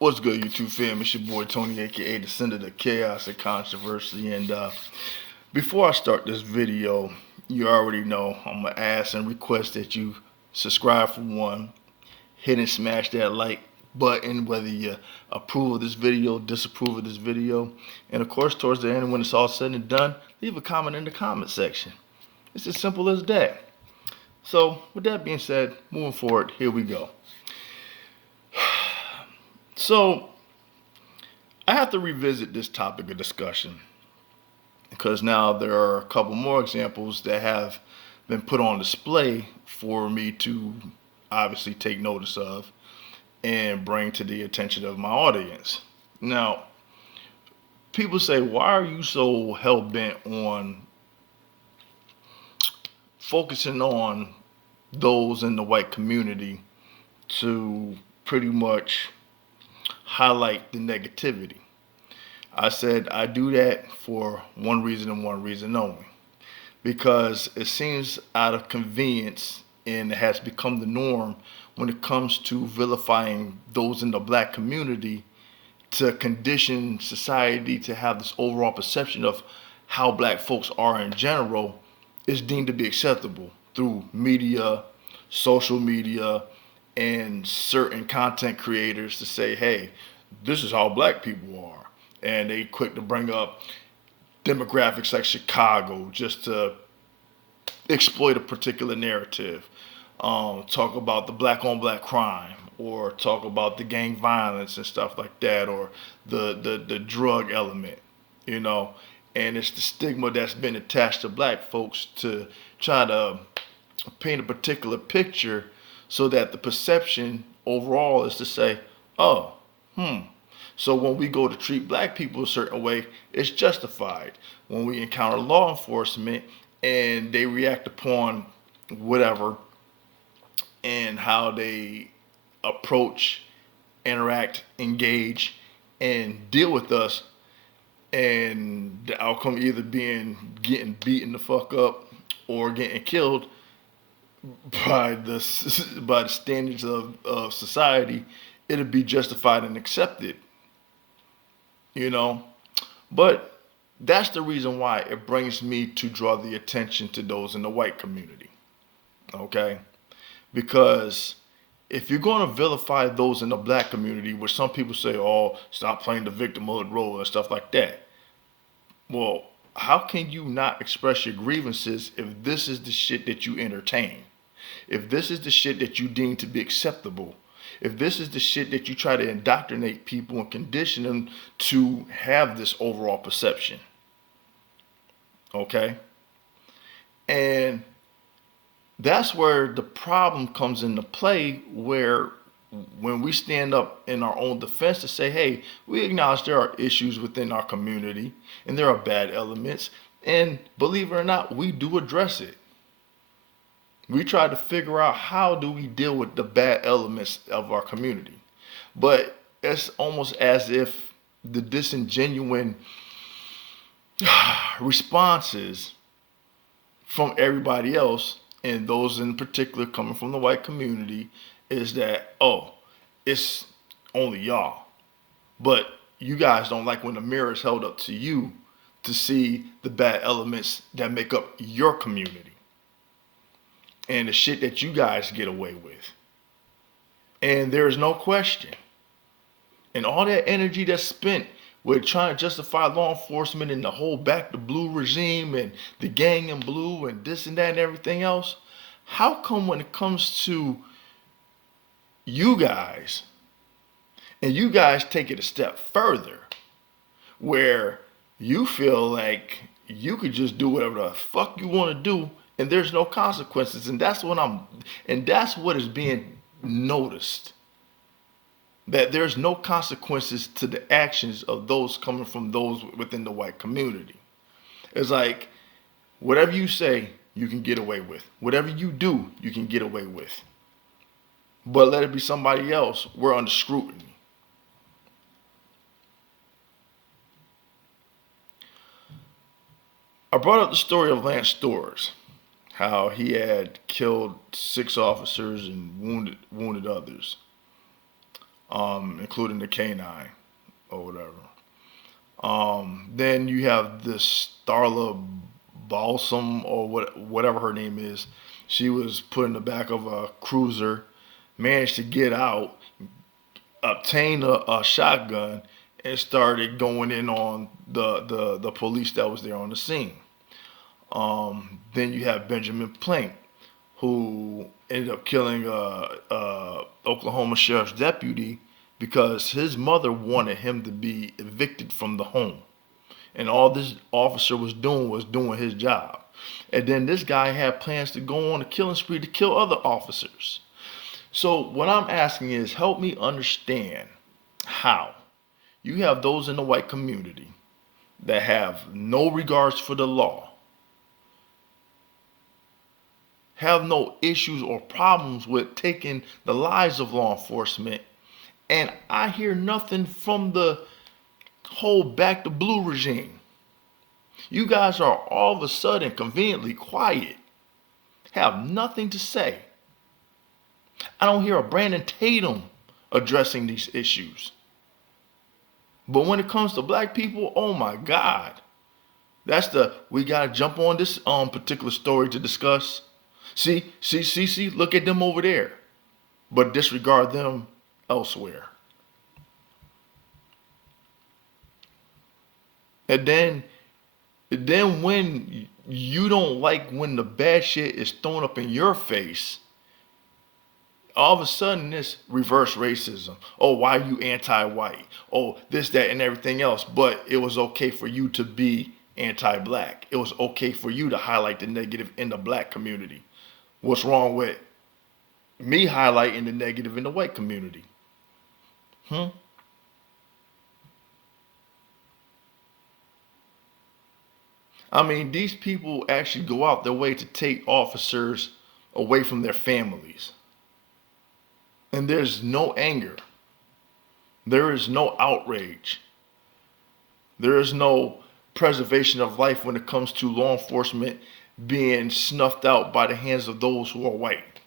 What's good, YouTube fam? It's your boy Tony, aka the Sender of Chaos and Controversy. And before I start this video, you already know I'm gonna ask and request that you subscribe for one, hit and smash that like button, whether you approve of this video, disapprove of this video, and of course, towards the end, when it's all said and done, leave a comment in the comment section. It's as simple as that. So, with that being said, moving forward, here we go. So, I have to revisit this topic of discussion because now there are a couple more examples that have been put on display for me to obviously take notice of and bring to the attention of my audience. Now, people say, why are you so hell bent on focusing on those in the white community to pretty much highlight the negativity? I said I do that for one reason and one reason only. Because it seems out of convenience and it has become the norm when it comes to vilifying those in the black community to condition society to have this overall perception of how black folks are in general is deemed to be acceptable through media, social media, and certain content creators to say, hey, this is how black people are. And they quick to bring up demographics like Chicago just to exploit a particular narrative. Talk about the black on black crime, or talk about the gang violence and stuff like that, or the drug element, you know. And it's the stigma that's been attached to black folks to try to paint a particular picture so that the perception overall is to say, oh, so when we go to treat black people a certain way, it's justified. When we encounter law enforcement and they react upon whatever and how they approach, interact, engage, and deal with us, and the outcome either being getting beaten the fuck up or getting killed by the by the standards of society, it'll be justified and accepted, you know. But that's the reason why it brings me to draw the attention to those in the white community. Okay? Because if you're going to vilify those in the black community, where some people say, oh, stop playing the victimhood role and stuff like that, well, how can you not express your grievances if this is the shit that you entertain? If this is the shit that you deem to be acceptable? If this is the shit that you try to indoctrinate people and condition them to have this overall perception? Okay? And that's where the problem comes into play, where when we stand up in our own defense to say, hey, we acknowledge there are issues within our community and there are bad elements, and believe it or not, we do address it. We try to figure out how do we deal with the bad elements of our community. But it's almost as if the disingenuine responses from everybody else, and those in particular coming from the white community, is that, oh, it's only y'all. But you guys don't like when the mirror is held up to you to see the bad elements that make up your community and the shit that you guys get away with. And there is no question. And all that energy that's spent with trying to justify law enforcement and the whole back to blue regime and the gang in blue and this and that and everything else, how come when it comes to you guys, and you guys take it a step further, where you feel like you could just do whatever the fuck you want to do and there's no consequences? And that's what is being noticed, that there's no consequences to the actions of those coming from those within the white community. It's like, whatever you say, you can get away with. Whatever you do, you can get away with. But let it be somebody else, we're under scrutiny. I brought up the story of Lance Storrs, how he had killed 6 officers and wounded others. including the canine or whatever. Then you have this Starla Balsam or whatever her name is. She was put in the back of a cruiser, managed to get out, obtained a shotgun, and started going in on the police that was there on the scene. Then you have Benjamin Plank, who ended up killing a Oklahoma sheriff's deputy because his mother wanted him to be evicted from the home. And all this officer was doing his job. And then this guy had plans to go on a killing spree to kill other officers. So what I'm asking is help me understand how you have those in the white community that have no regards for the law, have no issues or problems with taking the lives of law enforcement, and I hear nothing from the whole back to blue regime. You guys are all of a sudden conveniently quiet, have nothing to say. I don't hear a Brandon Tatum addressing these issues. But when it comes to black people, oh my God. We gotta jump on this particular story to discuss. See, look at them over there. But disregard them elsewhere. And then when you don't like when the bad shit is thrown up in your face, all of a sudden it's reverse racism. Oh, why are you anti-white? Oh, this, that, and everything else. But it was okay for you to be anti-black. It was okay for you to highlight the negative in the black community. What's wrong with me highlighting the negative in the white community? I mean, these people actually go out their way to take officers away from their families. And there's no anger. There is no outrage. There is no preservation of life when it comes to law enforcement being snuffed out by the hands of those who are white.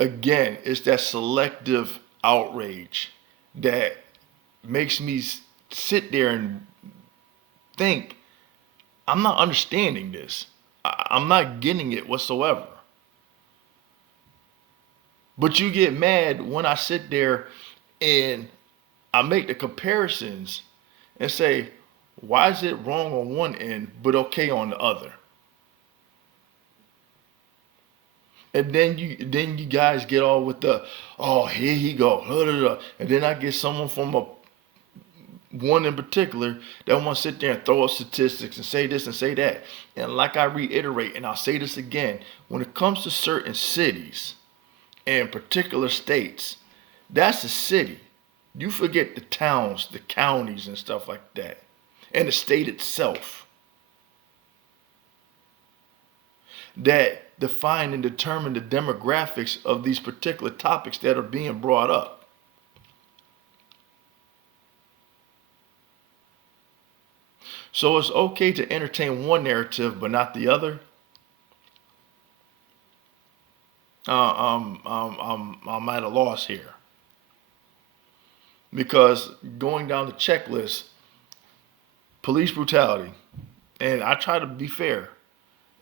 Again, it's that selective outrage that makes me sit there and think, I'm not understanding this. I'm not getting it whatsoever. But you get mad when I sit there and I make the comparisons and say, why is it wrong on one end but okay on the other? And then you guys get all with the, oh, here he go, and then I get someone from one in particular that wants to sit there and throw up statistics and say this and say that. And like I reiterate, and I'll say this again, when it comes to certain cities and particular states, that's a city. You forget the towns, the counties, and stuff like that, and the state itself that define and determine the demographics of these particular topics that are being brought up. So it's okay to entertain one narrative but not the other. I'm at a loss here because going down the checklist, police brutality, and I try to be fair.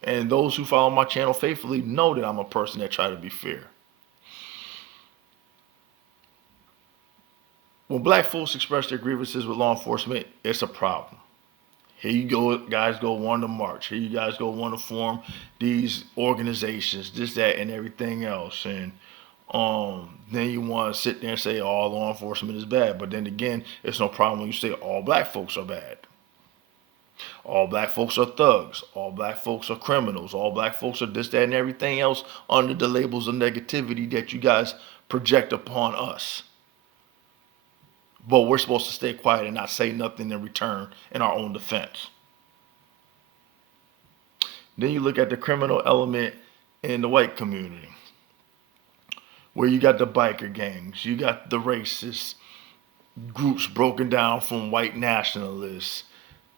And those who follow my channel faithfully know that I'm a person that try to be fair. When black folks express their grievances with law enforcement, it's a problem. Here you go, guys go want to march. Here you guys go want to form these organizations, this, that, and everything else. And then you want to sit there and say all law enforcement is bad. But then again, it's no problem when you say all black folks are bad. All black folks are thugs. All black folks are criminals. All black folks are this, that, and everything else under the labels of negativity that you guys project upon us. But we're supposed to stay quiet and not say nothing in return in our own defense. Then you look at the criminal element in the white community, where you got the biker gangs, you got the racist groups broken down from white nationalists,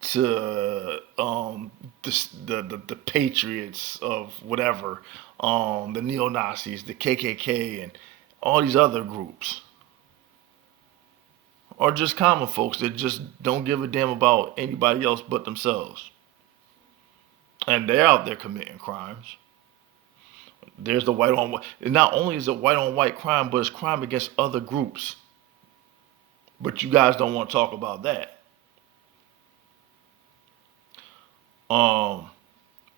to the Patriots of whatever, the neo Nazis, the KKK, and all these other groups, or just common folks that just don't give a damn about anybody else but themselves, and they're out there committing crimes. There's the white on white. Not only is it white on white crime, but it's crime against other groups. But you guys don't want to talk about that. Um,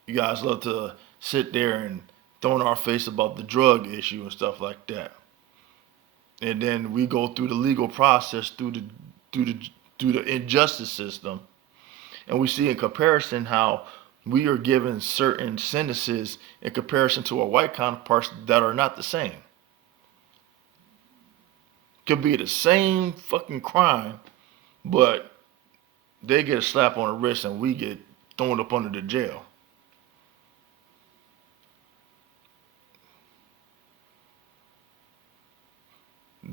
you guys love to sit there and throw in our face about the drug issue and stuff like that. And then we go through the legal process through the through the injustice system, and we see in comparison how we are given certain sentences in comparison to our white counterparts that are not the same. Could be the same fucking crime, but they get a slap on the wrist and we get thrown up under the jail.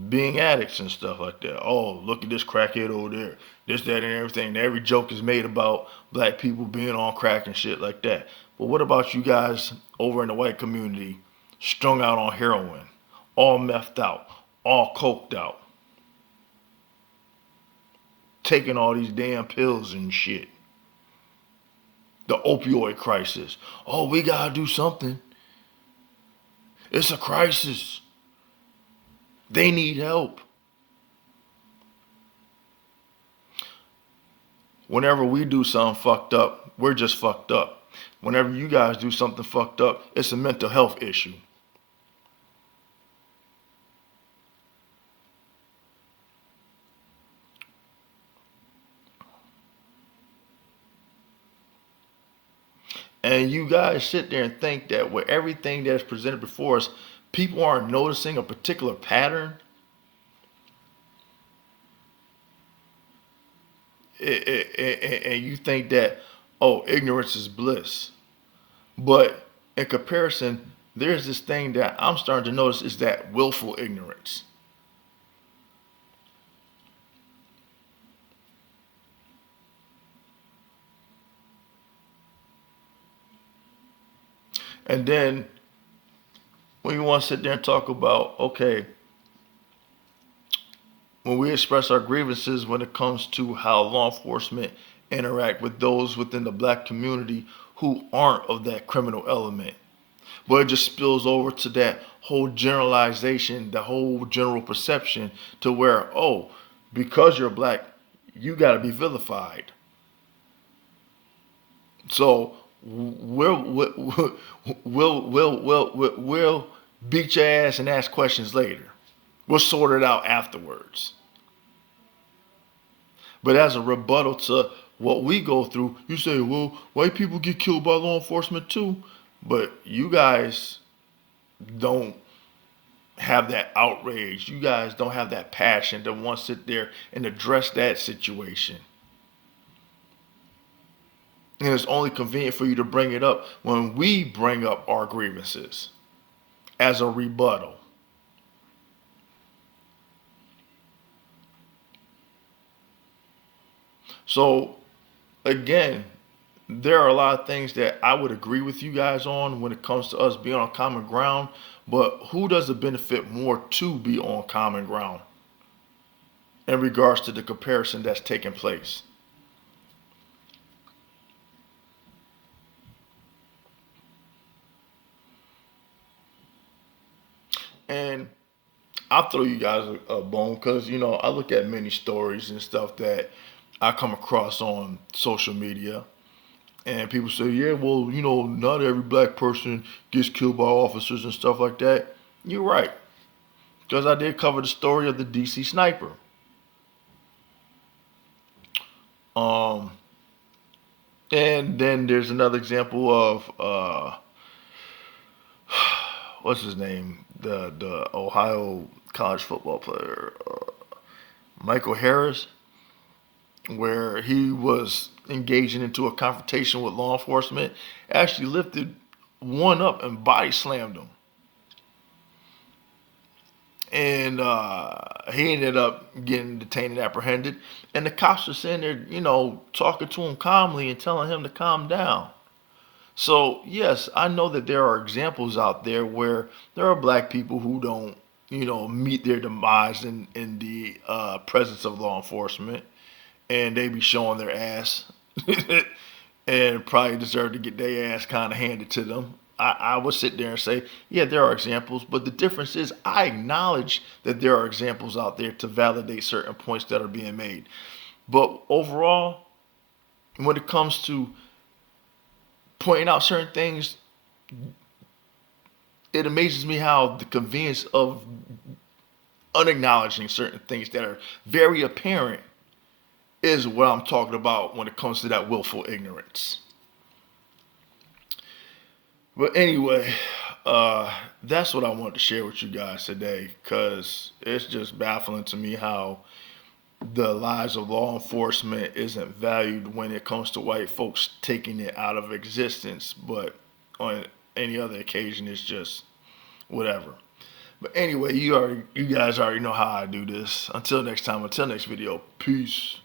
Being addicts and stuff like that. Oh, look at this crackhead over there. This, that, and everything. Every joke is made about black people being on crack and shit like that. But what about you guys over in the white community, strung out on heroin, all methed out, all coked out, taking all these damn pills and shit? The opioid crisis. Oh, we gotta do something. It's a crisis. They need help. Whenever we do something fucked up, we're just fucked up. Whenever you guys do something fucked up, it's a mental health issue. And you guys sit there and think that with everything that's presented before us, people aren't noticing a particular pattern. And you think that, oh, ignorance is bliss. But in comparison, there's this thing that I'm starting to notice is that willful ignorance. And then when you want to sit there and talk about, okay, when we express our grievances when it comes to how law enforcement interact with those within the black community who aren't of that criminal element. But it just spills over to that whole generalization, the whole general perception to where, oh, because you're black, you got to be vilified. So we'll beat your ass and ask questions later. We'll sort it out afterwards. But as a rebuttal to what we go through, you say, well, white people get killed by law enforcement too. But you guys don't have that outrage. You guys don't have that passion to want to sit there and address that situation. And it's only convenient for you to bring it up when we bring up our grievances as a rebuttal. So, again, there are a lot of things that I would agree with you guys on when it comes to us being on common ground, but who does it benefit more to be on common ground in regards to the comparison that's taking place? And I'll throw you guys a bone because, I look at many stories and stuff that I come across on social media. And people say, yeah, well, not every black person gets killed by officers and stuff like that. You're right. Because I did cover the story of the DC sniper. Um, and then there's another example of, what's his name? The Ohio college football player, Michael Harris, where he was engaging into a confrontation with law enforcement, actually lifted one up and body slammed him. And he ended up getting detained and apprehended. And the cops were sitting there, talking to him calmly and telling him to calm down. So, yes, I know that there are examples out there where there are black people who don't, meet their demise in the presence of law enforcement, and they be showing their ass and probably deserve to get their ass kind of handed to them. I would sit there and say, yeah, there are examples, but the difference is I acknowledge that there are examples out there to validate certain points that are being made. But overall, when it comes to pointing out certain things, it amazes me how the convenience of unacknowledging certain things that are very apparent is what I'm talking about when it comes to that willful ignorance. But anyway, that's what I wanted to share with you guys today because it's just baffling to me how the lives of law enforcement isn't valued when it comes to white folks taking it out of existence, but on any other occasion, it's just whatever. But anyway, you guys already know how I do this. Until next time, until next video, peace.